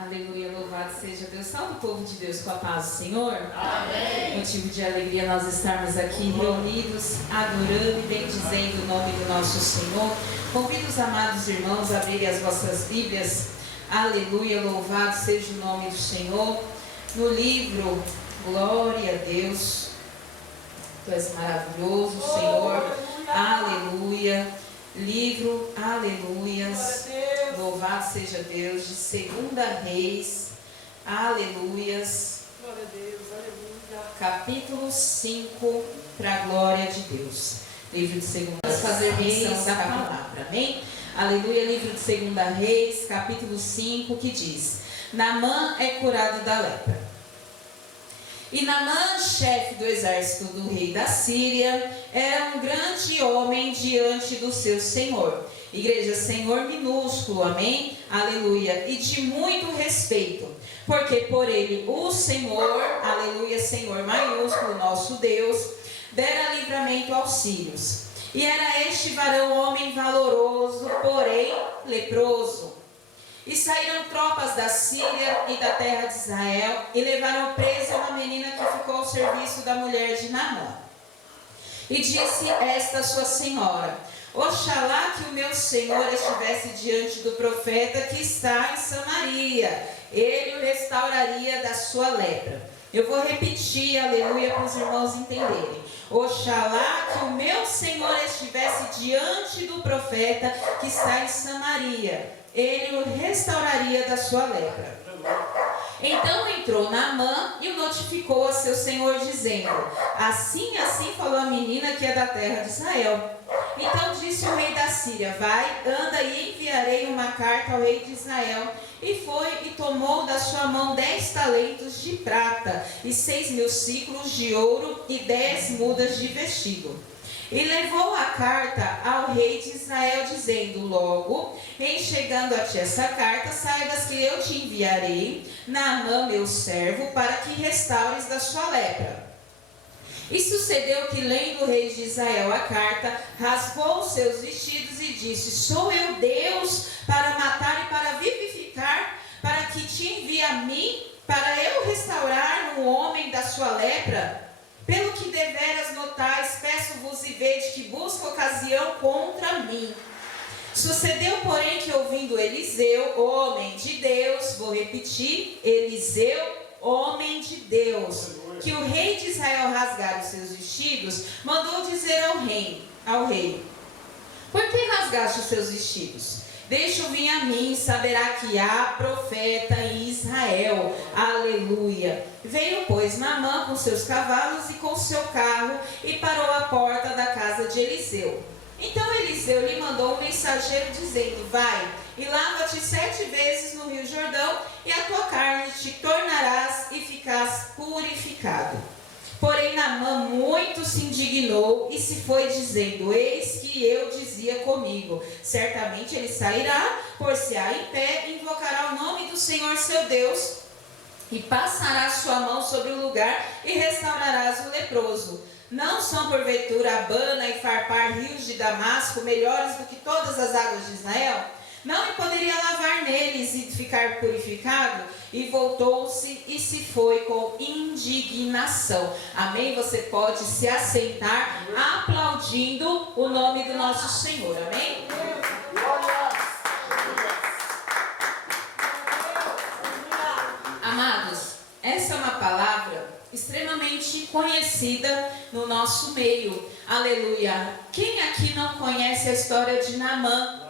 Aleluia, louvado seja Deus. Salve o povo de Deus com a paz do Senhor. Amém. Motivo de alegria nós estarmos aqui reunidos, adorando e bendizendo o nome do nosso Senhor. Convido os amados irmãos a abrirem as vossas Bíblias. Aleluia, louvado seja o nome do Senhor. No livro, glória a Deus. Tu és maravilhoso, Senhor. Aleluia. Livro, aleluias, louvado seja Deus, de 2 Reis, aleluias, Glória a Deus, aleluia. capítulo 5, para a glória de Deus. Livro de 2 fazer menção da palavra, amém? Aleluia, livro de 2 Reis, capítulo 5, que diz: Naamã é curado da lepra. E Naamã, chefe do exército do rei da Síria, era um grande homem diante do seu senhor. Igreja, Senhor minúsculo, amém? Aleluia. E de muito respeito, porque por ele o Senhor, aleluia, Senhor maiúsculo, nosso Deus, dera livramento aos sírios. E era este varão homem valoroso, porém leproso. E saíram tropas da Síria e da terra de Israel e levaram presa uma menina que ficou ao serviço da mulher de Naamã. E disse esta sua senhora: Oxalá que o meu senhor estivesse diante do profeta que está em Samaria, ele o restauraria da sua lepra. Eu vou repetir, aleluia, para os irmãos entenderem. Oxalá que o meu senhor estivesse diante do profeta que está em Samaria, ele o restauraria da sua lepra. Então entrou Naamã e o notificou a seu senhor, dizendo: Assim falou a menina que é da terra de Israel. Então disse o rei da Síria: Vai, anda e enviarei uma carta ao rei de Israel. E foi e tomou da sua mão 10 talentos de prata e 6.000 ciclos de ouro e 10 mudas de vestido. E levou a carta ao rei de Israel, dizendo: Logo, em chegando a ti essa carta, saibas que eu te enviarei Naamã, meu servo, para que restaures da sua lepra. E sucedeu que, lendo o rei de Israel a carta, rasgou os seus vestidos e disse: Sou eu Deus para matar e para vivificar, para que te envie a mim, para eu restaurar no homem da sua lepra? Pelo que deveras notais, peço-vos e vede que busca ocasião contra mim. Sucedeu, porém, que ouvindo Eliseu, homem de Deus, vou repetir, Eliseu, homem de Deus, que o rei de Israel rasgara os seus vestidos, mandou dizer ao rei: Por que rasgaste os seus vestidos? Deixa-o vir a mim, saberá que há profeta em Israel. Aleluia. Veio, pois, Naamã com seus cavalos e com seu carro e parou à porta da casa de Eliseu. Então Eliseu lhe mandou um mensageiro dizendo: Vai e lava-te 7 vezes no rio Jordão, e a tua carne te tornarás e ficás purificado. Porém Naamã muito se indignou e se foi dizendo: Eis que eu dizia comigo, certamente ele sairá, pôr-se-á em pé, e invocará o nome do Senhor seu Deus, e passará sua mão sobre o lugar, e restaurarás o leproso. Não são porventura Abana e Farpar, rios de Damasco, melhores do que todas as águas de Israel? Não me poderia lavar neles e ficar purificado? E voltou-se e se foi com indignação. Amém? Você pode se assentar aplaudindo o nome do nosso Senhor. Amém? Amados, essa é uma palavra extremamente conhecida no nosso meio. Aleluia. Quem aqui não conhece a história de Naamã?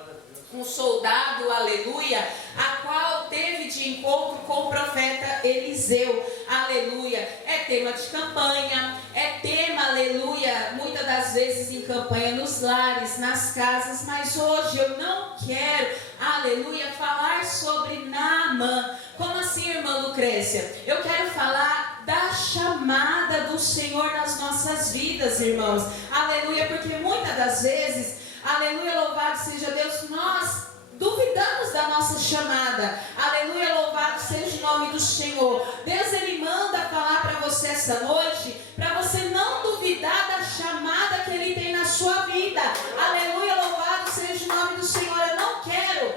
Um soldado, aleluia, a qual teve de encontro com o profeta Eliseu, aleluia. É tema de campanha, é tema, aleluia, muitas das vezes em campanha nos lares, nas casas, mas hoje eu não quero, aleluia, falar sobre Naamã. Como assim, irmã Lucrécia? Eu quero falar da chamada do Senhor nas nossas vidas, irmãos, aleluia, porque muitas das vezes, aleluia, louvado seja Deus, nós duvidamos da nossa chamada. Aleluia, louvado seja o nome do Senhor. Deus, Ele manda falar para você essa noite, para você não duvidar da chamada que Ele tem na sua vida. Aleluia, louvado seja o nome do Senhor. Eu não quero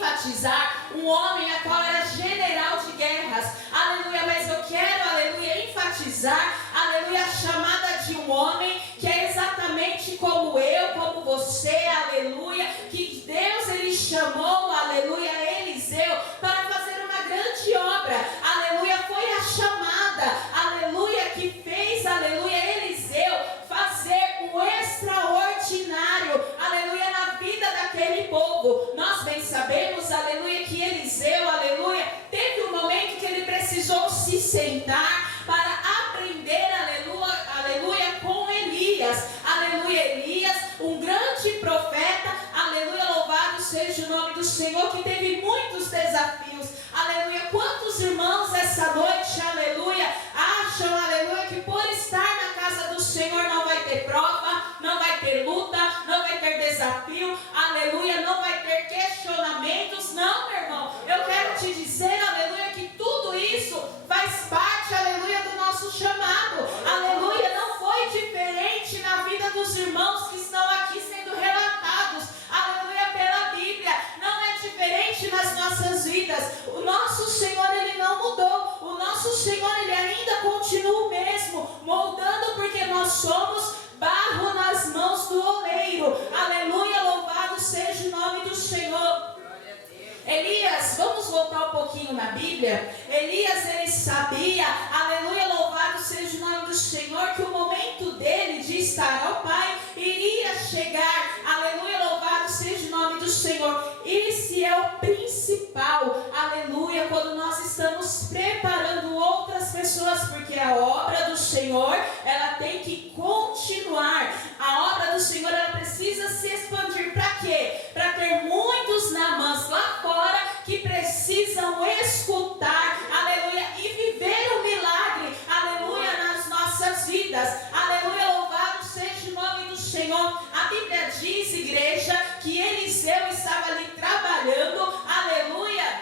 enfatizar um homem a qual era general de guerras, aleluia, mas eu quero, aleluia, enfatizar, aleluia, a chamada de um homem que é exatamente como eu, como você, aleluia, que Deus ele chamou, aleluia, Eliseu para fazer uma grande obra, aleluia, foi a chamada, aleluia, que fez, aleluia, Eliseu fazer o extraordinário, aleluia, na vida daquele povo. Nós bem sabemos, aleluia, que Eliseu, aleluia, teve um momento que ele precisou se sentar para aprender, aleluia, aleluia, com Elias, aleluia, Elias, um grande profeta, aleluia, louvado seja o nome do Senhor, que teve muitos desafios, aleluia. Quantos irmãos essa noite, aleluia, acham, aleluia, que por estar na casa do Senhor não vai ter prova, não vai ter luta, não vai ter desafio, aleluia, não vai ter questionamentos? Não, meu irmão, eu quero te dizer, aleluia, que tudo isso faz parte, aleluia, do nosso chamado, aleluia. Não foi diferente na vida dos irmãos que estão aqui sendo relatados, aleluia, pela Bíblia. Não é diferente nas nossas vidas. O nosso Senhor, ele não mudou. O nosso Senhor, ele ainda continua o mesmo, moldando, porque nós somos barro nas mãos do oleiro, aleluia, louvado seja o nome do Senhor. Elias, vamos voltar um pouquinho na Bíblia. Elias, ele sabia, aleluia, louvado seja o nome do Senhor, que o momento dele de estar ao Pai iria chegar, aleluia, louvado seja o nome do Senhor. Esse é o principal, aleluia, quando nós estamos preparando outras pessoas, porque a obra do Senhor, ela tem que continuar. A obra do Senhor, ela precisa se expandir. Para quê? Para ter muitos Naamãs lá fora que precisam escutar, aleluia, e viver o milagre, aleluia, nas nossas vidas, aleluia, louvado seja o nome do Senhor. A Bíblia diz, igreja, que Eliseu estava ali trabalhando, aleluia,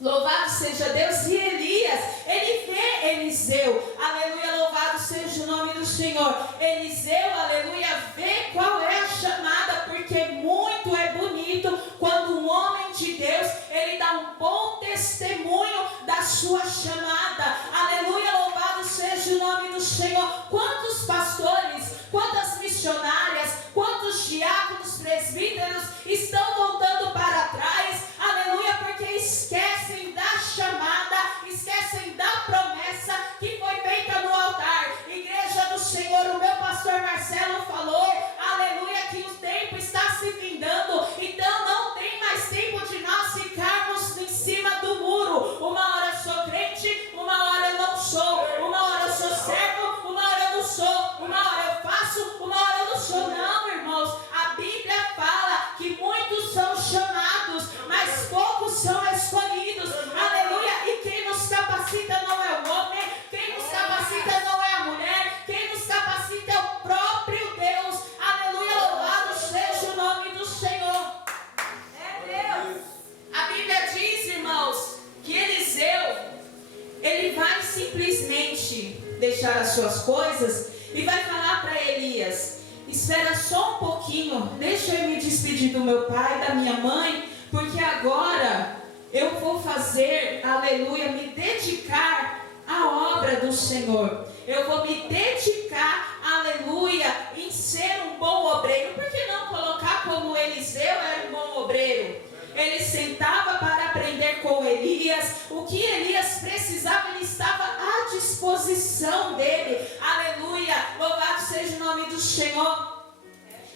louvado seja Deus, e Elias, ele vê Eliseu, aleluia, louvado seja o nome do Senhor. Eliseu, aleluia, vê qual é a chamada, porque muito é bonito quando um homem de Deus, ele dá um bom testemunho da sua chamada, aleluia, louvado seja o nome do Senhor. Quantos pastores, quantas missionárias, quantos diáconos, presbíteros estão voltando para trás, aleluia, porque esquecem da chamada, esquecem da promessa que foi feita no altar. Igreja do Senhor, o meu pastor Marcelo falou, aleluia, que o tempo está se findando, então não tem mais tempo de nós ficarmos em cima do muro. Uma hora eu sou crente, uma hora eu não sou, uma hora eu sou servo, uma hora eu não sou, uma hora eu faço, uma hora eu não sou. Não, irmãos, a Bíblia fala que muitos são chamados, mas poucos são escolhidos, aleluia. E quem nos capacita não é o homem, quem nos capacita não é a mulher, quem nos capacita é o próprio Deus, aleluia, louvado seja o nome do Senhor. É Deus. A Bíblia diz, irmãos, que Eliseu, ele vai simplesmente deixar as suas coisas e vai falar para Elias: espera só um pouquinho, deixa eu me despedir do meu pai, da minha mãe, porque agora eu vou fazer, aleluia, me dedicar à obra do Senhor. Eu vou me dedicar, aleluia, em ser um bom obreiro. Por que não colocar como Eliseu era um bom obreiro? Ele sentava para aprender com Elias. O que Elias precisava, ele estava à disposição dele. Aleluia, louvado seja o nome do Senhor.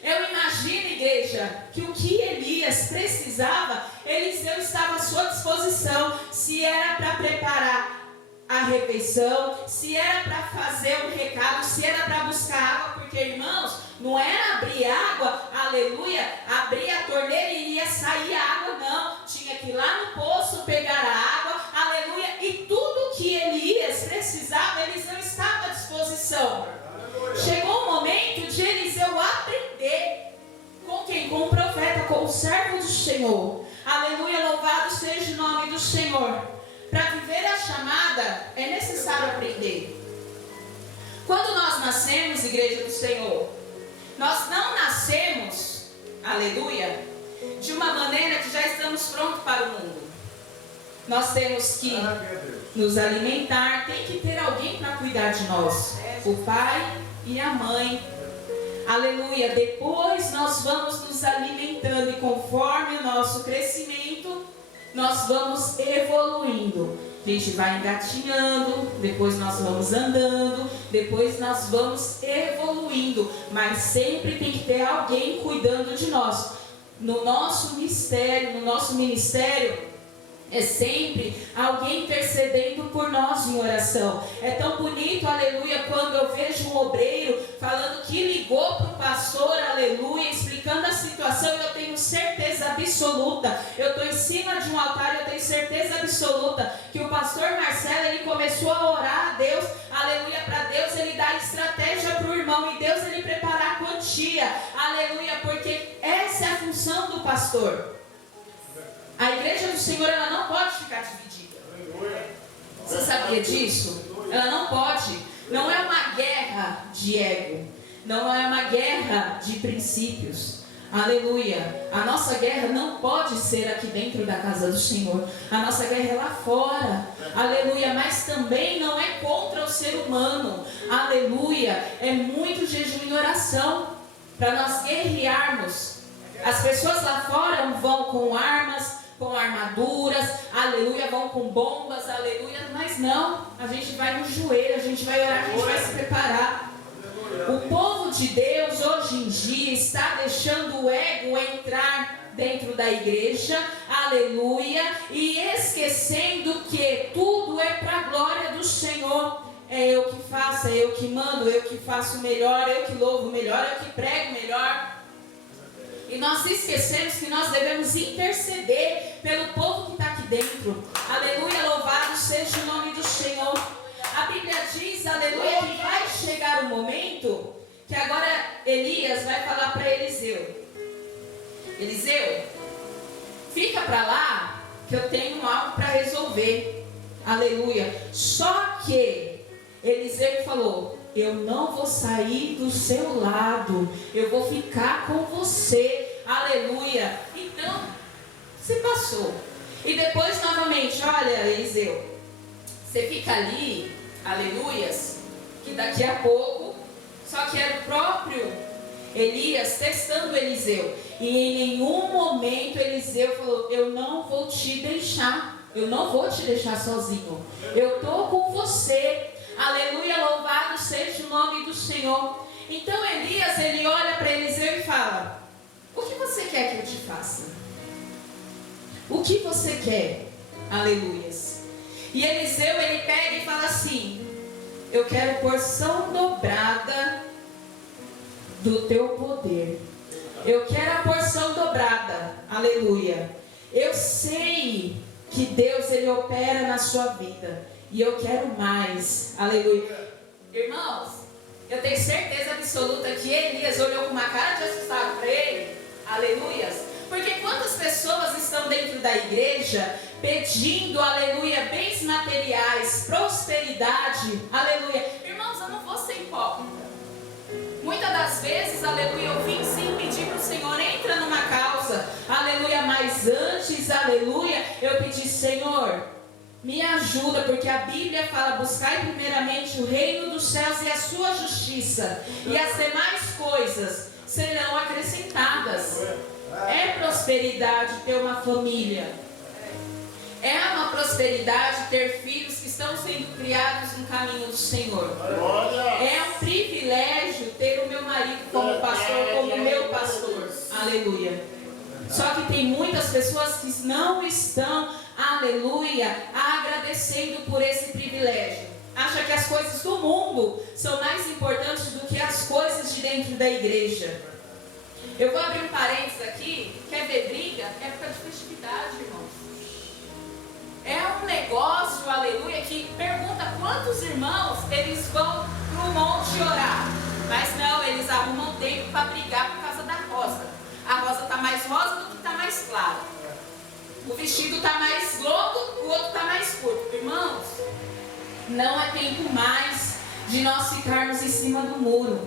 Eu imagino, igreja, que o que Elias precisava, Eliseu estava à sua disposição. Se era para preparar a refeição, se era para fazer um recado, se era para buscar água, porque, irmãos, não era abrir água, aleluia, abrir a torneira e ia sair água, não. Tinha que ir lá no poço pegar a água, aleluia, e tudo que Elias precisava, Eliseu estava à disposição. Chegou o momento de Eliseu aprender com quem? Com o profeta, com o servo do Senhor. Aleluia, louvado seja o nome do Senhor. Para viver a chamada é necessário aprender. Quando nós nascemos, igreja do Senhor, nós não nascemos, aleluia, de uma maneira que já estamos prontos para o mundo. Nós temos que nos alimentar, tem que ter alguém para cuidar de nós, o pai e a mãe. Aleluia. Depois nós vamos nos alimentando e conforme o nosso crescimento, nós vamos evoluindo. A gente vai engatinhando, depois nós vamos andando, depois nós vamos evoluindo. Mas sempre tem que ter alguém cuidando de nós. No nosso ministério, é sempre alguém intercedendo por nós em oração. É tão bonito, aleluia, quando eu vejo um obreiro falando que ligou para o pastor, aleluia, explicando a situação. Eu tenho certeza absoluta, eu estou em cima de um altar, eu tenho certeza absoluta que o pastor Marcelo, ele começou a orar a Deus, aleluia, para Deus ele dar estratégia para o irmão e Deus ele preparar a quantia, aleluia, porque essa é a função do pastor. A igreja do Senhor, ela não pode ficar dividida. Você sabia disso? Ela não pode. Não é uma guerra de ego. Não é uma guerra de princípios. Aleluia. A nossa guerra não pode ser aqui dentro da casa do Senhor. A nossa guerra é lá fora. Aleluia. Mas também não é contra o ser humano. Aleluia. É muito jejum e oração para nós guerrearmos. As pessoas lá fora vão com armas, com armaduras, aleluia, vão com bombas, aleluia, mas não, a gente vai no joelho, a gente vai orar, a gente vai se preparar. O povo de Deus hoje em dia está deixando o ego entrar dentro da igreja, aleluia, e esquecendo que tudo é para a glória do Senhor. É eu que faço, é eu que mando, eu que faço melhor, eu que louvo melhor, eu que prego melhor. E nós esquecemos que nós devemos interceder pelo povo que está aqui dentro. Aleluia, louvado seja o nome do Senhor. A Bíblia diz, aleluia, que vai chegar o momento que agora Elias vai falar para Eliseu. Eliseu, fica para lá que eu tenho algo para resolver. Aleluia. Só que Eliseu falou, eu não vou sair do seu lado, eu vou ficar com você, aleluia. Então, se passou. E depois novamente, olha Eliseu, você fica ali, aleluias, que daqui a pouco, só que era o próprio Elias testando Eliseu. E em nenhum momento Eliseu falou, eu não vou te deixar, eu não vou te deixar sozinho, eu estou com você. Aleluia, louvado seja o nome do Senhor. Então Elias, ele olha para Eliseu e fala, o que você quer que eu te faça? O que você quer? Aleluias. E Eliseu, ele pega e fala assim, eu quero porção dobrada do teu poder. Eu quero a porção dobrada. Aleluia. Eu sei que Deus, ele opera na sua vida. E eu quero mais, aleluia. Irmãos, eu tenho certeza absoluta que Elias olhou com uma cara de assustado para ele, aleluias. Porque quantas pessoas estão dentro da igreja pedindo, aleluia, bens materiais, prosperidade, aleluia. Irmãos, eu não vou ser hipócrita. Muitas das vezes, aleluia, eu vim sim pedir para o Senhor, entra numa causa, aleluia. Mas antes, aleluia, eu pedi, Senhor, me ajuda, porque a Bíblia fala, buscai primeiramente o reino dos céus e a sua justiça, e as demais coisas serão acrescentadas. É prosperidade ter uma família, é uma prosperidade ter filhos que estão sendo criados no caminho do Senhor. É um privilégio ter o meu marido como pastor, como meu pastor, aleluia. Só que tem muitas pessoas que não estão, aleluia, agradecendo por esse privilégio. Acha que as coisas do mundo são mais importantes do que as coisas de dentro da igreja. Eu vou abrir um parênteses aqui. Quer ver briga? É época de festividade, irmãos. É um negócio, aleluia, que pergunta quantos irmãos eles vão para o monte orar. Mas não, eles arrumam tempo para brigar por causa da rosa. A rosa está mais rosa do que está mais clara. O vestido está mais longo, o outro está mais curto. Irmãos, não é tempo mais de nós ficarmos em cima do muro.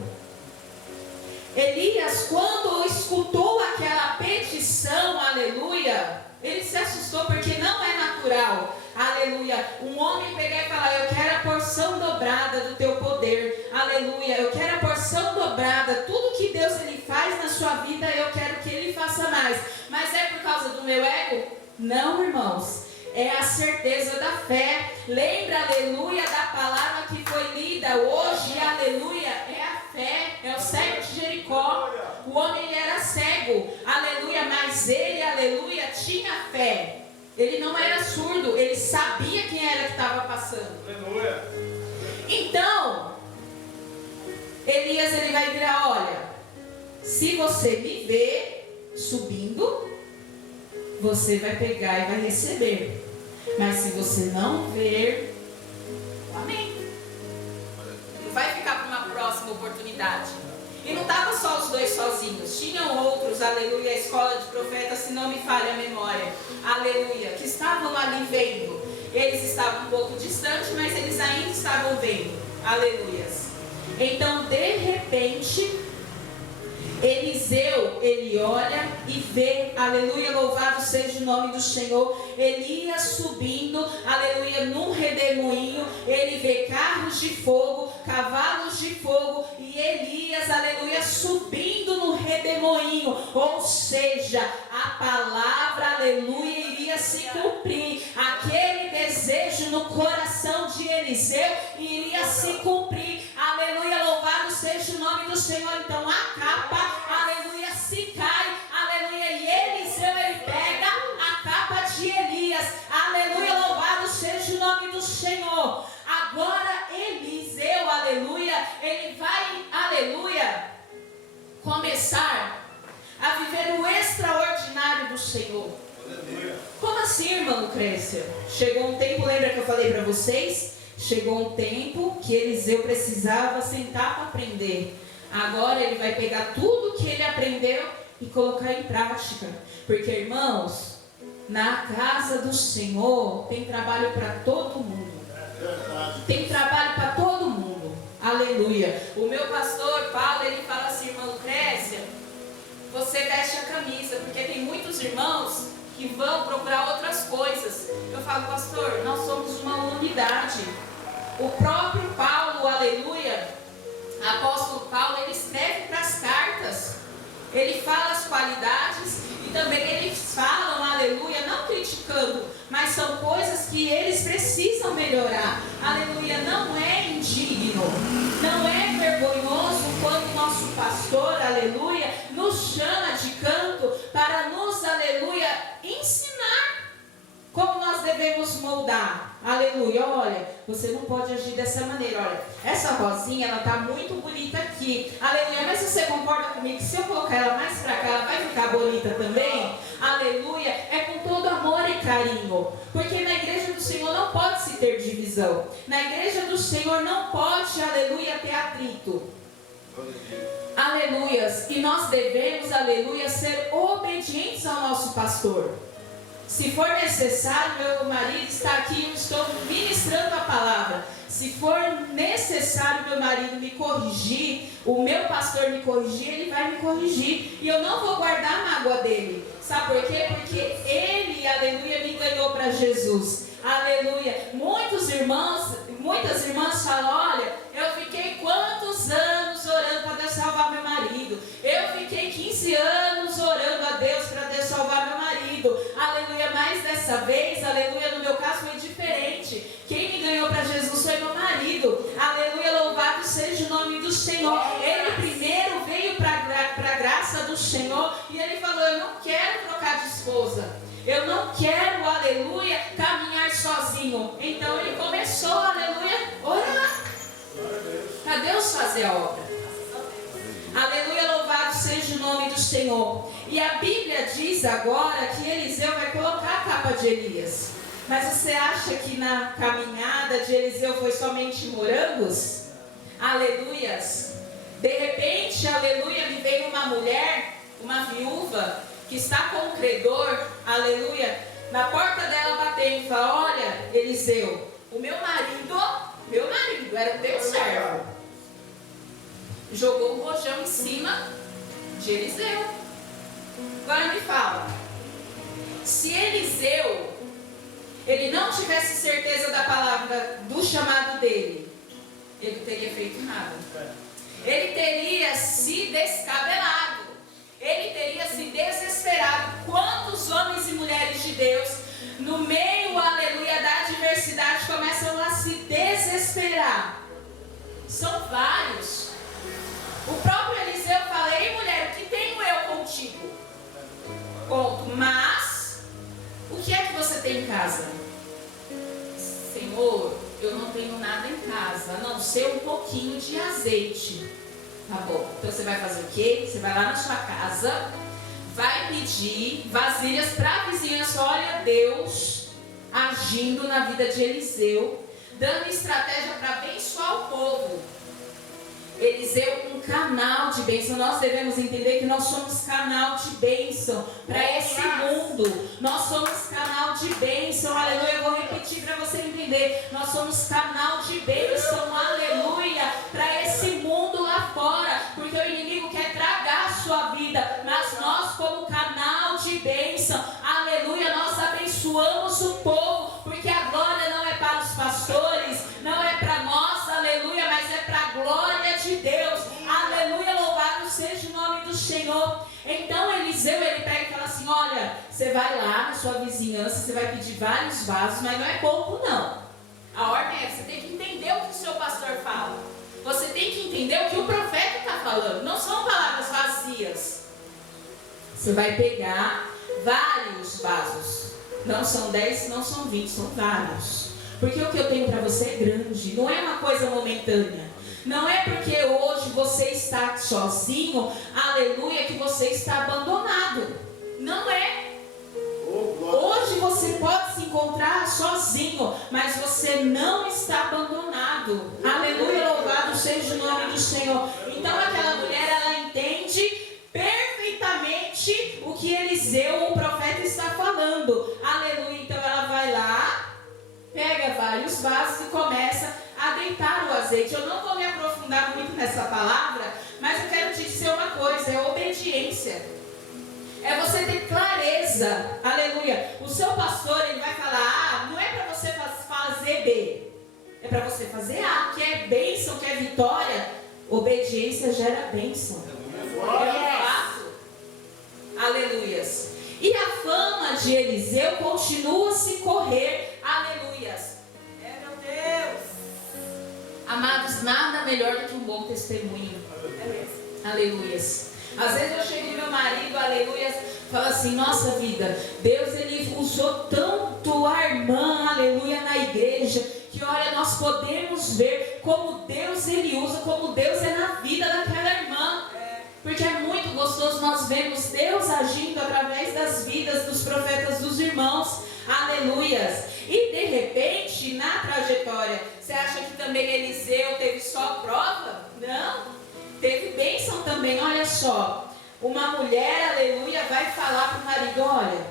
Elias, quando escutou aquela petição, aleluia, ele se assustou, porque não é natural, aleluia, um homem pegar e falar: eu quero a porção dobrada do teu poder, aleluia, eu quero a porção dobrada, tudo que Deus ele faz na sua vida, eu quero que ele faça mais. Mas é por causa do meu ego? Não, irmãos, é a certeza da fé. Lembra, aleluia, da palavra que foi lida hoje, aleluia, é a fé, é o cego de Jericó. O homem ele era cego, aleluia, mas ele, aleluia, tinha fé. Ele não era surdo, ele sabia quem era que estava passando. Aleluia. Então, Elias ele vai virar: olha, se você me ver subindo, você vai pegar e vai receber. Mas se você não ver, amém. Não vai ficar para uma próxima oportunidade. E não estava só os dois sozinhos, tinham outros, aleluia, a escola de profetas, se não me falha a memória, aleluia, que estavam ali vendo. Eles estavam um pouco distantes, mas eles ainda estavam vendo, aleluias. Então, de repente, Eliseu, ele olha e vê, aleluia, louvado seja o nome do Senhor, Elias subindo, aleluia, num redemoinho, ele vê carros de fogo, cavalos de fogo, e Elias, aleluia, subindo no redemoinho, ou seja, a palavra, aleluia, iria se cumprir, aquele desejo no coração de Eliseu iria se cumprir, aleluia, louvado seja o nome do Senhor. Então a capa, aleluia, se cai, aleluia, e Eliseu ele pega a capa de Elias, aleluia, louvado seja o nome do Senhor. Agora Eliseu, aleluia, ele vai, aleluia, começar a viver o extraordinário do Senhor. Aleluia. Como assim, irmã Lucrécia? Chegou um tempo, lembra que eu falei para vocês? Chegou um tempo que Eliseu precisava sentar para aprender. Agora ele vai pegar tudo que ele aprendeu e colocar em prática. Porque, irmãos, na casa do Senhor tem trabalho para todo mundo. Tem trabalho para todo mundo. Aleluia. O meu pastor Paulo, ele fala assim: irmã Lucrécia, você veste a camisa, porque tem muitos irmãos que vão procurar outras coisas. Eu falo: pastor, nós somos uma unidade. O próprio Paulo, aleluia, apóstolo Paulo, ele escreve para as cartas, ele fala as qualidades e também eles falam, aleluia, não criticando, mas são coisas que eles precisam melhorar, aleluia. Não é indigno, não é vergonhoso quando o nosso pastor, aleluia, nos chama de canto para nos, aleluia, ensinar como nós devemos moldar, aleluia. Olha, você não pode agir dessa maneira. Olha, essa rosinha, ela tá muito bonita aqui, aleluia, mas você concorda comigo que se eu colocar ela mais pra cá, ela vai ficar bonita também? Aleluia, é com todo amor e carinho, porque na igreja do Senhor não pode se ter divisão, na igreja do Senhor não pode, aleluia, ter atrito, aleluias, e nós devemos, aleluia, ser obedientes ao nosso pastor. Se for necessário, meu marido está aqui, eu estou ministrando a palavra. Se for necessário meu marido me corrigir, o meu pastor me corrigir, ele vai me corrigir. E eu não vou guardar a mágoa dele. Sabe por quê? Porque ele, aleluia, me ganhou para Jesus. Aleluia. Muitas irmãs falam: olha, eu fiquei quantos anos orando para Deus salvar meu marido. Eu fiquei 15 anos orando a Deus para Deus salvar meu marido. Aleluia, mas dessa vez, aleluia, no meu caso foi diferente. Quem me ganhou para Jesus foi meu marido. Aleluia, louvado seja o nome do Senhor. Ele primeiro veio para a graça do Senhor e ele falou: eu não quero trocar de esposa. Eu não quero, aleluia, caminhar sozinho. Então ele começou, aleluia, orar para Deus fazer a obra. Aleluia, louvado seja o nome do Senhor. E a Bíblia diz agora que Eliseu vai colocar a capa de Elias. Mas você acha que na caminhada de Eliseu foi somente morangos? Aleluias. De repente, aleluia, me veio uma mulher, uma viúva, que está com um credor, aleluia, na porta dela batendo e fala: olha, Eliseu, o meu marido era teu servo, jogou um rojão em cima de Eliseu. Agora me fala, se Eliseu, ele não tivesse certeza da palavra, do chamado dele, ele não teria feito nada. Ele teria se descabelado. Ele teria se desesperado. Quantos homens e mulheres de Deus, no meio, aleluia, da adversidade, começam a se desesperar? São vários. O próprio Eliseu fala: ei, mulher, o que tenho eu contigo? Ponto. Mas, o que é que você tem em casa? Senhor, eu não tenho nada em casa, a não ser um pouquinho de azeite. Tá bom, então você vai fazer o quê? Você vai lá na sua casa, vai pedir vasilhas para a vizinhança. Olha Deus agindo na vida de Eliseu, dando estratégia para abençoar o povo. Eliseu, um canal de bênção. Nós devemos entender que nós somos canal de bênção para esse mundo. Nós somos canal de bênção, aleluia. Eu vou repetir para você entender. Nós somos canal de bênção, aleluia, para esse mundo lá fora. Porque o inimigo quer tragar a sua vida. Mas nós, como canal de bênção, aleluia, nós abençoamos o povo. Porque a glória não é para os pastores, não é para nós, aleluia, mas é para a glória de Deus, aleluia, louvado seja o nome do Senhor. Então Eliseu, ele pega e fala assim: olha, você vai lá na sua vizinhança, você vai pedir vários vasos, mas não é pouco não. A ordem é, você tem que entender o que o seu pastor fala, você tem que entender o que o profeta está falando, não são palavras vazias. Você vai pegar vários vasos, não são 10, não são 20, são vários, porque o que eu tenho para você é grande, não é uma coisa momentânea. Não é porque hoje você está sozinho, aleluia, que você está abandonado. Não é. Hoje você pode se encontrar sozinho, mas você não está abandonado. Aleluia, louvado seja o nome do Senhor. Então aquela mulher, ela entende perfeitamente o que Eliseu, o profeta, está falando. Aleluia, então ela vai lá, pega vários vasos e começa a deitar o azeite. Eu não vou me aprofundar muito nessa palavra, mas eu quero te dizer uma coisa: é obediência. É você ter clareza, aleluia. O seu pastor, ele vai falar A, não é para você fazer B, é para você fazer A, que é bênção, que é vitória. Obediência gera bênção. É fato. Aleluias. E a fama de Eliseu continua a se correr, aleluias. É, meu Deus. Amados, nada melhor do que um bom testemunho. Aleluias. Às vezes eu chego no meu marido, aleluia, falo assim: nossa vida, Deus, ele usou tanto a irmã, aleluia, na igreja, que olha, nós podemos ver como Deus, ele usa, como Deus é na vida daquela irmã. Porque é muito gostoso nós vemos Deus agindo através das vidas dos profetas, dos irmãos, aleluias. E de repente, na trajetória, você acha que também Eliseu teve só prova? Não. Teve bênção também. Olha só, uma mulher, aleluia, vai falar para o marido: olha,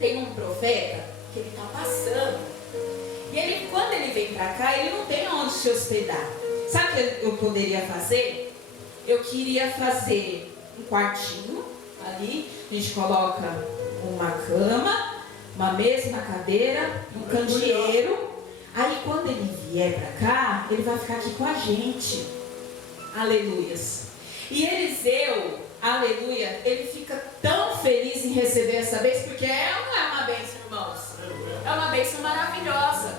tem um profeta que ele está passando, e ele, quando ele vem para cá, ele não tem onde se hospedar. Sabe o que eu poderia fazer? Eu queria fazer um quartinho ali, a gente coloca uma cama, uma mesa, uma cadeira, um candeeiro. Aí quando ele vier para cá, ele vai ficar aqui com a gente. Aleluias. E Eliseu, aleluia, ele fica tão feliz em receber essa bênção, porque não é uma bênção, irmãos, é uma bênção maravilhosa,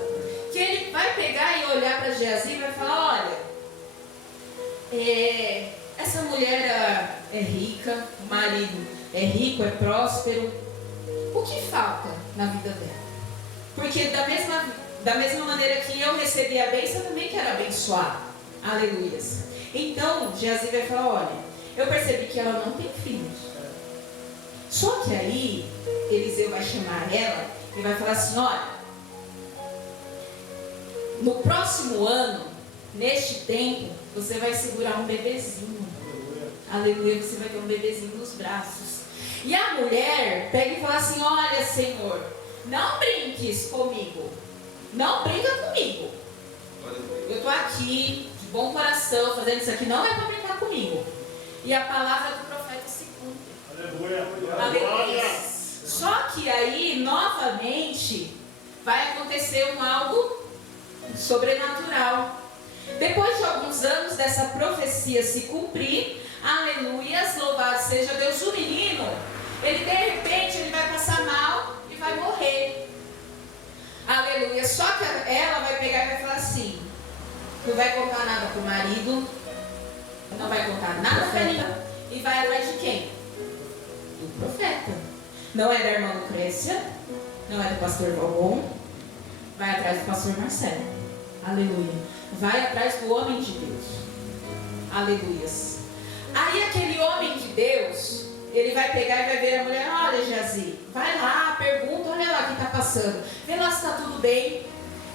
que ele vai pegar e olhar para Geazi e vai falar: olha, essa mulher é rica, o marido é rico, é próspero, o que falta na vida dela? Porque da mesma maneira que eu recebi a bênção, eu também quero abençoar. Aleluias. Então Geazi vai falar: olha, eu percebi que ela não tem filhos. Só que aí Eliseu vai chamar ela e vai falar assim: olha, no próximo ano, neste tempo, você vai segurar um bebezinho. Aleluia, você vai ter um bebezinho nos braços. E a mulher pega e fala assim: olha, Senhor, não brinques comigo, não brinca comigo. Eu estou aqui de bom coração fazendo isso aqui, não é para brincar comigo. E a palavra do profeta Aleluia. Só que aí, novamente, vai acontecer algo sobrenatural. Depois de alguns anos dessa profecia se cumprir, aleluias, louvado seja Deus, o menino, ele de repente ele vai passar mal e vai morrer. Aleluia. Só que ela vai pegar e vai falar assim: não vai contar nada para o marido, não vai contar nada para ninguém, e vai atrás de quem? Do profeta. Não é da irmã Lucrécia, não é do pastor Valbon, vai atrás do pastor Marcelo. Aleluia. Vai atrás do homem de Deus. Aleluias. Aí aquele homem de Deus, ele vai pegar e vai ver a mulher: olha, Jazi, vai lá, pergunta, olha lá o que está passando, vê lá se está tudo bem.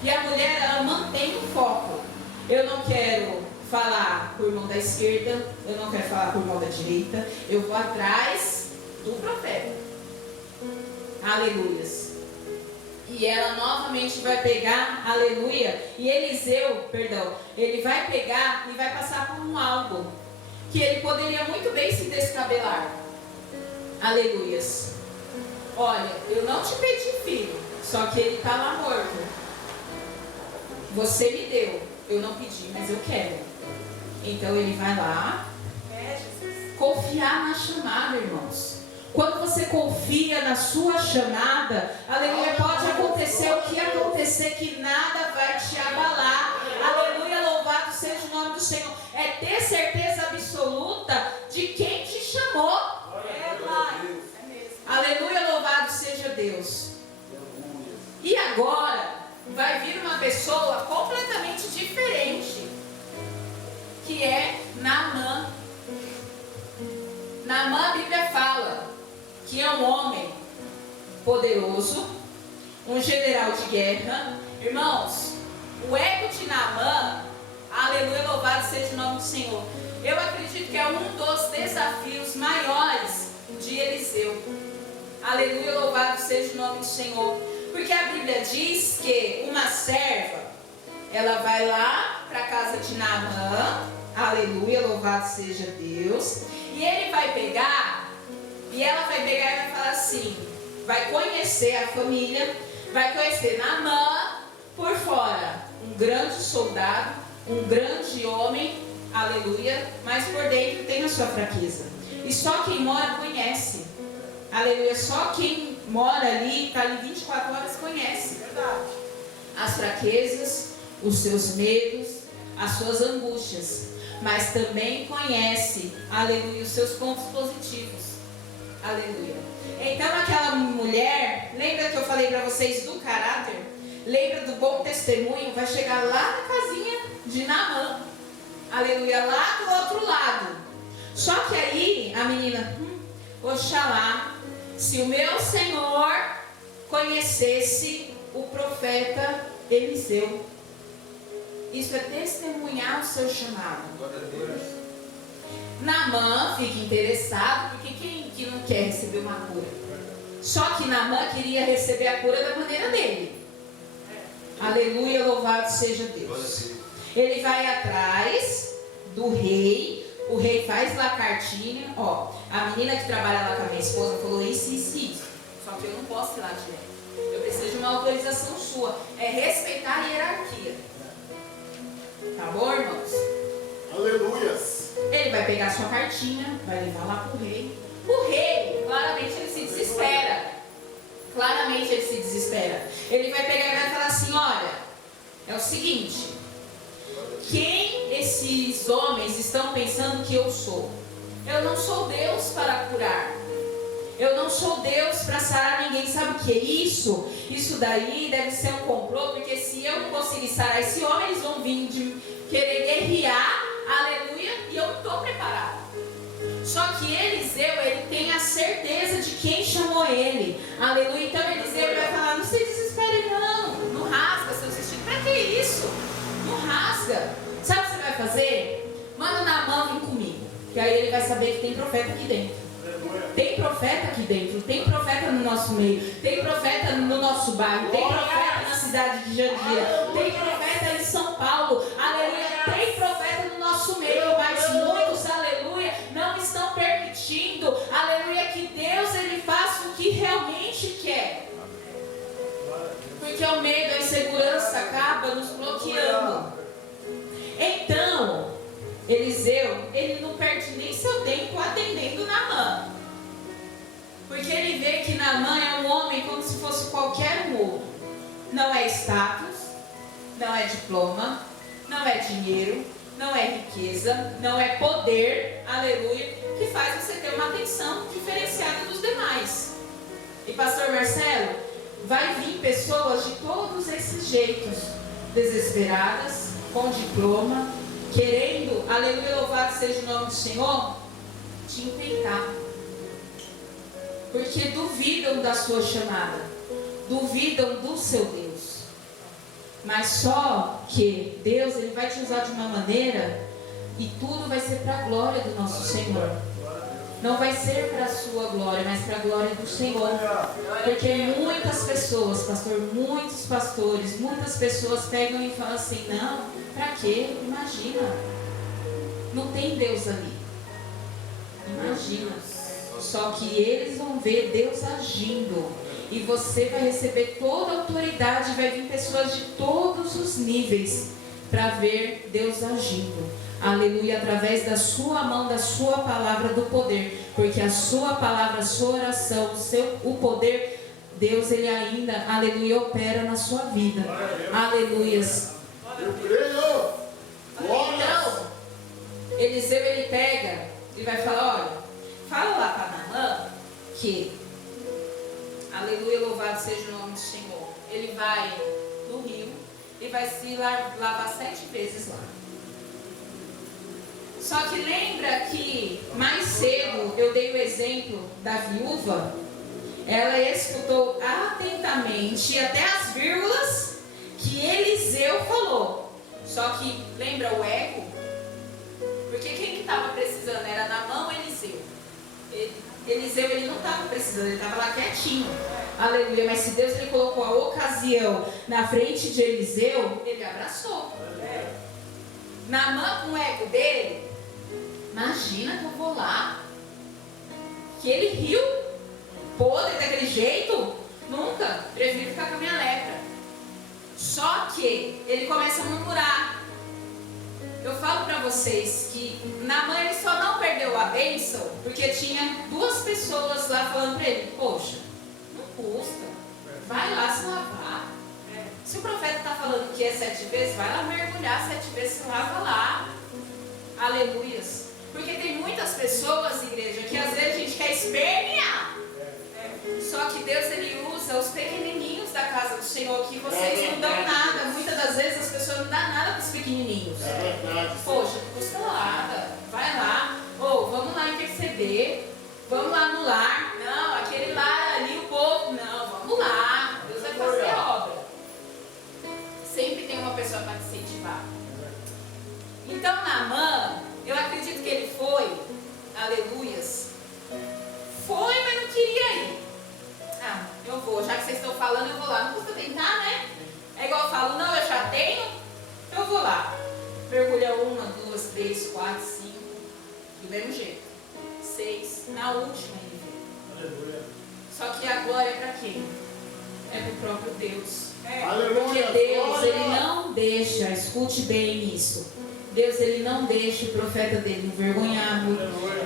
E a mulher, ela mantém o foco. Eu não quero falar por mão da esquerda, eu não quero falar por mão da direita, eu vou atrás do profeta. Aleluias. E ela novamente vai pegar, aleluia, e Eliseu, ele vai pegar e vai passar por um algo que ele poderia muito bem se descabelar. Aleluias. Olha, eu não te pedi filho, só que ele está lá morto. Você me deu, eu não pedi, mas eu quero. Então ele vai lá confiar na chamada, irmãos. Quando você confia na sua chamada, aleluia, pode acontecer o que acontecer, que nada vai te abalar. Aleluia, louvado seja o nome do Senhor. É ter certeza absoluta de quem te chamou. Aleluia, louvado seja Deus. E agora vai vir uma pessoa completamente diferente, que é Naamã. Naamã, a Bíblia fala que é um homem poderoso, um general de guerra. Irmãos, o ego de Naamã, aleluia, louvado seja o nome do Senhor, eu acredito que é um dos desafios maiores de Eliseu. Aleluia, louvado seja o nome do Senhor. Porque a Bíblia diz que uma serva, ela vai lá para a casa de Naamã, aleluia, louvado seja Deus, e ele vai pegar, e ela vai pegar e vai falar assim, vai conhecer a família, vai conhecer Naamã por fora, um grande soldado, um grande homem, aleluia, mas por dentro tem a sua fraqueza. E só quem mora conhece, aleluia, só quem mora ali, está ali 24 horas, conhece as fraquezas, os seus medos, as suas angústias, mas também conhece, aleluia, os seus pontos positivos. Aleluia. Então aquela mulher, lembra que eu falei para vocês do caráter? Lembra do bom testemunho? Vai chegar lá na casinha de Naamã. Aleluia, lá do outro lado. Só que aí a menina, oxalá, se o meu Senhor conhecesse o profeta Eliseu. Isso é testemunhar o seu chamado. Naamã fica interessado, porque quem que não quer receber uma cura? Só que Naamã queria receber a cura da maneira dele. Aleluia, louvado seja Deus. Ele vai atrás do rei, o rei faz lá a cartinha, ó, a menina que trabalha lá com a minha esposa falou isso, isso, isso. Só que eu não posso ir lá direto. Eu preciso de uma autorização sua. É respeitar a hierarquia. Tá bom, irmãos? Aleluias. Ele vai pegar sua cartinha, vai levar lá pro rei. O rei, claramente ele se desespera. Claramente ele se desespera. Ele vai pegar e vai falar assim, olha, é o seguinte, quem esses homens estão pensando que eu sou? Eu não sou Deus para curar. Eu não sou Deus para sarar ninguém. Sabe o que é isso? Isso daí deve ser um complô, porque se eu não conseguir sarar esse homem, eles vão vir de querer guerrear, aleluia, e eu não estou preparado. Só que Eliseu, ele tem a certeza de quem chamou ele, aleluia. Então Eliseu vai falar, não se desespere não rasga seu vestido. Para que isso? Não rasga. Sabe o que você vai fazer? Manda Naamã vir comigo, que aí ele vai saber que tem profeta aqui dentro. Tem profeta aqui dentro, tem profeta no nosso meio, tem profeta no nosso bairro, tem profeta na cidade de Jandira, tem profeta em São Paulo, aleluia, tem profeta no nosso meio, mas muitos, aleluia, não estão permitindo, aleluia, que realmente quer. Porque o medo, a insegurança acaba nos bloqueando. Então, Eliseu, ele não perde nem seu tempo atendendo Naamã. Porque ele vê que Naamã é um homem como se fosse qualquer um outro. Não é status, não é diploma, não é dinheiro, não é riqueza, não é poder, aleluia, que faz você ter uma atenção diferenciada dos demais. E pastor Marcelo, vai vir pessoas de todos esses jeitos, desesperadas, com diploma, querendo, aleluia, louvado seja o nome do Senhor, te enfeitar. Porque duvidam da sua chamada, duvidam do seu Deus. Mas só que Deus, ele vai te usar de uma maneira e tudo vai ser para a glória do nosso Senhor. Não vai ser para a sua glória, mas para a glória do Senhor. Porque muitas pessoas, pastor, muitos pastores, muitas pessoas pegam e falam assim: não, para quê? Imagina, não tem Deus ali. Imagina. Só que eles vão ver Deus agindo. E você vai receber toda a autoridade. Vai vir pessoas de todos os níveis para ver Deus agindo. Aleluia, através da sua mão, da sua palavra, do poder. Porque a sua palavra, a sua oração, o poder, Deus, ele ainda, aleluia, opera na sua vida. Aleluias. Eu creio. Então, Eliseu, ele pega e vai falar: olha, fala lá para Naamã que, aleluia, louvado seja o nome do Senhor, ele vai no rio e vai se lavar 7 vezes lá. Só que lembra que mais cedo eu dei o exemplo da viúva. Ela escutou atentamente até as vírgulas que Eliseu falou. Só que lembra o ego? Porque quem que estava precisando era Naamã ou Eliseu? Eliseu, ele não estava precisando, ele estava lá quietinho. Aleluia. Mas se Deus, ele colocou a ocasião na frente de Eliseu, ele abraçou. Naamã, com o ego dele, imagina que eu vou lá, que ele riu, podre daquele jeito, nunca, prefiro ficar com a minha lepra. Só que ele começa a murmurar. Eu falo para vocês que Naamã, ele só não perdeu a bênção porque tinha 2 pessoas lá falando para ele: poxa, não custa, vai lá se lavar. Se o profeta está falando que é 7 vezes, vai lá mergulhar 7 vezes, se lava lá. Aleluias. Porque tem muitas pessoas, igreja, que às vezes a gente quer espernear. Só que Deus, ele usa os pequenininhos da casa do Senhor, que vocês não dão nada. Muitas das vezes as pessoas não dão nada para os pequenininhos. Poxa, não custa nada. Vai lá. Ou vamos lá interceder. Vamos lá no lar. Não, aquele lar ali, o povo. Não, vamos lá. Deus vai fazer a obra. Sempre tem uma pessoa para te incentivar. Então, Naamã, eu acredito que ele foi, aleluias, foi, mas não queria ir. Ah, eu vou, já que vocês estão falando, eu vou lá. Não custa tentar, né? É igual eu falo: não, eu já tenho, eu vou lá. Mergulha 1, 2, 3, 4, 5, do mesmo jeito. 6, na última ele veio. Aleluia. Só que a glória é para quem? É para o próprio Deus. Aleluia. Porque Deus, ele não deixa, escute bem isso, Deus, ele não deixa o profeta dele envergonhado.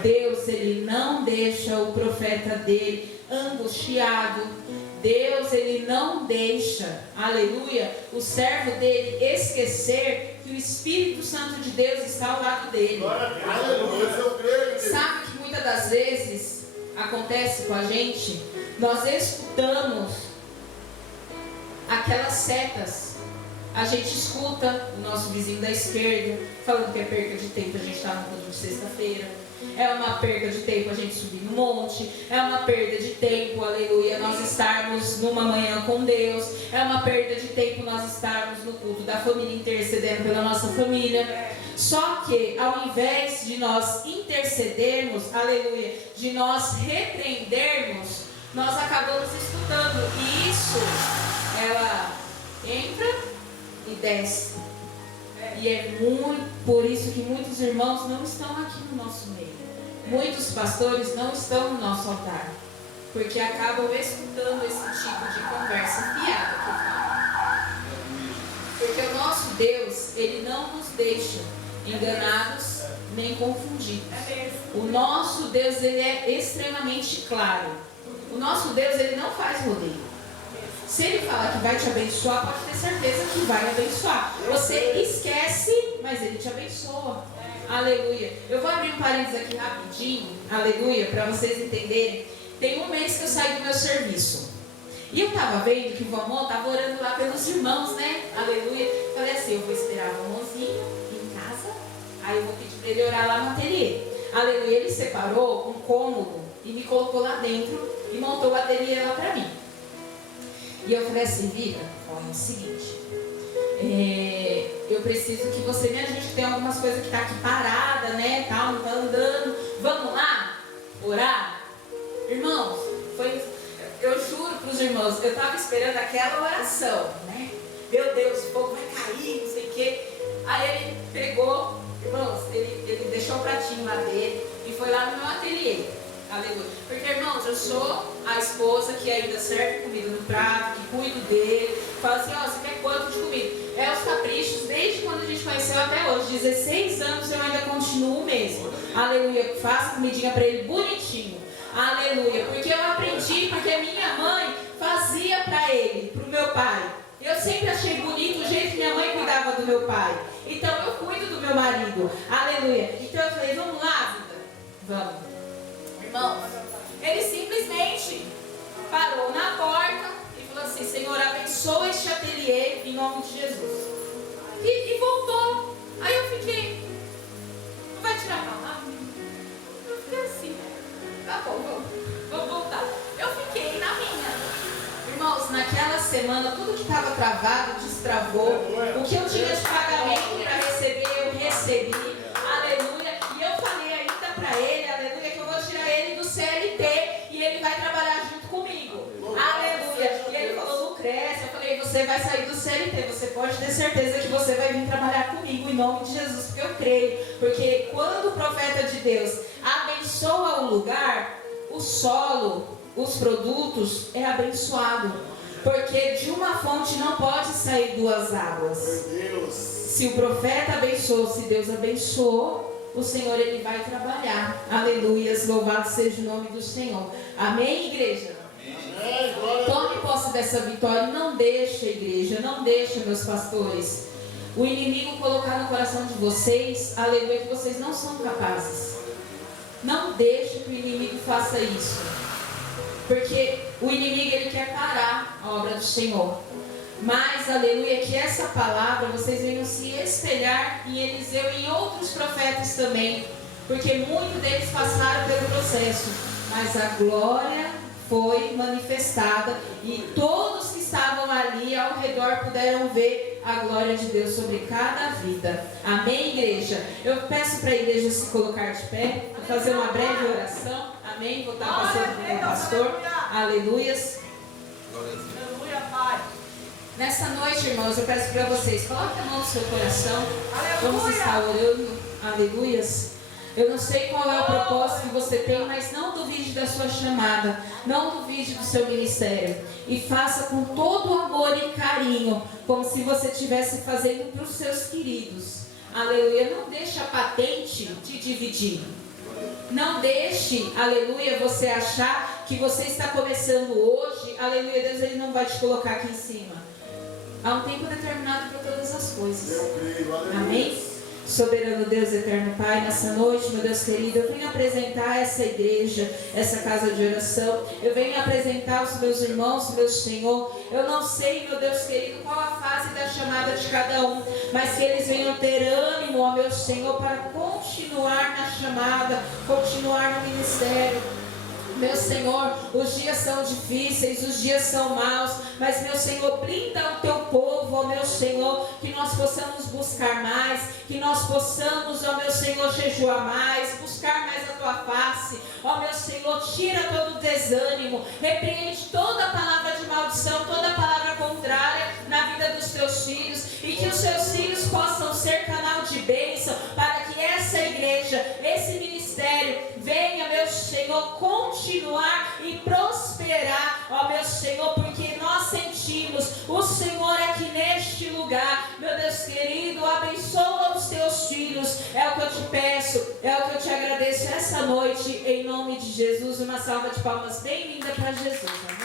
Deus, ele não deixa o profeta dele angustiado. Deus, ele não deixa, aleluia, o servo dele esquecer que o Espírito Santo de Deus está ao lado dele. Aleluia, eu creio. Sabe que muitas das vezes acontece com a gente, nós escutamos aquelas setas. A gente escuta o nosso vizinho da esquerda falando que é perca de tempo a gente estar no culto de sexta-feira. É uma perda de tempo a gente subir no monte. É uma perda de tempo, aleluia, nós estarmos numa manhã com Deus. É uma perda de tempo nós estarmos no culto da família, intercedendo pela nossa família. Só que ao invés de nós intercedermos, aleluia, de nós repreendermos, nós acabamos escutando. E isso, ela entra e desce. E é muito por isso que muitos irmãos não estão aqui no nosso meio. Muitos pastores não estão no nosso altar. porque acabam escutando esse tipo de conversa fiada que fala. Porque o nosso Deus, Ele não nos deixa enganados nem confundidos. O nosso Deus, Ele é extremamente claro. O nosso Deus, Ele não faz rodeio. Se Ele falar que vai te abençoar, pode ter certeza que vai abençoar. Você esquece, mas Ele te abençoa. Aleluia. Eu vou abrir um parênteses aqui rapidinho, aleluia, para vocês entenderem. Tem um mês que eu saí do meu serviço. E eu estava vendo que o Vamon estava orando lá pelos irmãos, né? Aleluia. Falei assim, eu vou esperar o Vamãozinho em casa, aí eu vou pedir para ele orar lá no ateliê. Aleluia. Ele separou um cômodo e me colocou lá dentro e montou o ateliê lá para mim. E eu falei assim, Vira, olha é o seguinte, eu preciso que você me ajude, tem algumas coisas que está aqui parada, né, tal, não está andando, vamos lá, orar? Irmãos, eu juro para os irmãos, eu estava esperando aquela oração, né, meu Deus, o fogo vai cair, não sei o quê, aí ele pegou, irmãos, ele deixou o pratinho lá dele e foi lá no meu ateliê. Aleluia. Porque, irmãos, eu sou a esposa que ainda serve comida no prato, que cuido dele. Fala assim, ó, você quer quanto de comida? É os caprichos, desde quando a gente conheceu até hoje. 16 anos eu ainda continuo o mesmo. Aleluia. Faço comidinha para ele bonitinho. Aleluia. Porque eu aprendi, porque minha mãe fazia para ele, para o meu pai. Eu sempre achei bonito o jeito que minha mãe cuidava do meu pai. Então eu cuido do meu marido. Aleluia. Então eu falei, vamos lá, vida? Vamos. Irmãos, ele simplesmente parou na porta e falou assim, Senhor, abençoa este ateliê em nome de Jesus. E voltou. Aí eu fiquei, não vai tirar a palavra? Eu fiquei assim, tá bom, vamos voltar. Eu fiquei na minha. Irmãos, naquela semana, tudo que estava travado, destravou. O que eu tinha de pagamento para receber, eu recebi. Aleluia. E eu falei ainda para ele, aleluia, CLT e ele vai trabalhar junto comigo. Aleluia. E ele falou, Lucrécia, eu falei, você vai sair do CLT, você pode ter certeza que você vai vir trabalhar comigo em nome de Jesus, porque eu creio. Porque quando o profeta de Deus abençoa o lugar, o solo, os produtos é abençoado. Porque de uma fonte não pode sair duas águas. Se o profeta abençoou, se Deus abençoou, o Senhor, Ele vai trabalhar. Aleluias, louvado seja o nome do Senhor. Amém, igreja? Amém. Tome posse dessa vitória. Não deixe, igreja, não deixe, meus pastores, o inimigo colocar no coração de vocês, aleluia, que vocês não são capazes. Não deixe que o inimigo faça isso. Porque o inimigo, ele quer parar a obra do Senhor. Mas, aleluia, que essa palavra vocês venham se espelhar em Eliseu e em outros profetas também. Porque muitos deles passaram pelo processo. Mas a glória foi manifestada. E todos que estavam ali ao redor puderam ver a glória de Deus sobre cada vida. Amém, igreja? Eu peço para a igreja se colocar de pé. Vou fazer uma breve oração. Amém? Vou estar passando para o meu pastor. Aleluias. Aleluia, Pai. Nessa noite, irmãos, eu peço para vocês, coloque a mão no seu coração. Aleluia. Vamos estar orando. Aleluias. Eu não sei qual é o propósito que você tem, mas não duvide da sua chamada. Não duvide do seu ministério. E faça com todo amor e carinho, como se você estivesse fazendo para os seus queridos. Aleluia. Não deixe a patente te dividir. Não deixe, aleluia, você achar que você está começando hoje. Aleluia, Deus, Ele não vai te colocar aqui em cima. Há um tempo determinado para todas as coisas. Amém? Soberano Deus, eterno Pai, nessa noite, meu Deus querido, eu venho apresentar essa igreja, essa casa de oração. Eu venho apresentar os meus irmãos, meu Senhor. Eu não sei, meu Deus querido, qual a fase da chamada de cada um, mas que eles venham ter ânimo, ó meu Senhor, para continuar na chamada, continuar no ministério. Meu Senhor, os dias são difíceis, os dias são maus, mas meu Senhor, blinda o teu povo, ó meu Senhor, que nós possamos buscar mais, que nós possamos, ó meu Senhor, jejuar mais, buscar mais a tua face, ó meu Senhor, tira todo o desânimo, repreende toda a palavra de maldição, toda a palavra contrária na vida dos teus filhos, e que os seus filhos possam ser canal de bênção, para que essa igreja, esse ministério, venha, meu Senhor, continuar e prosseguir ó meu Senhor, porque nós sentimos o Senhor aqui neste lugar. Meu Deus querido, abençoa os teus filhos, é o que eu te peço, é o que eu te agradeço essa noite, em nome de Jesus. Uma salva de palmas bem linda para Jesus.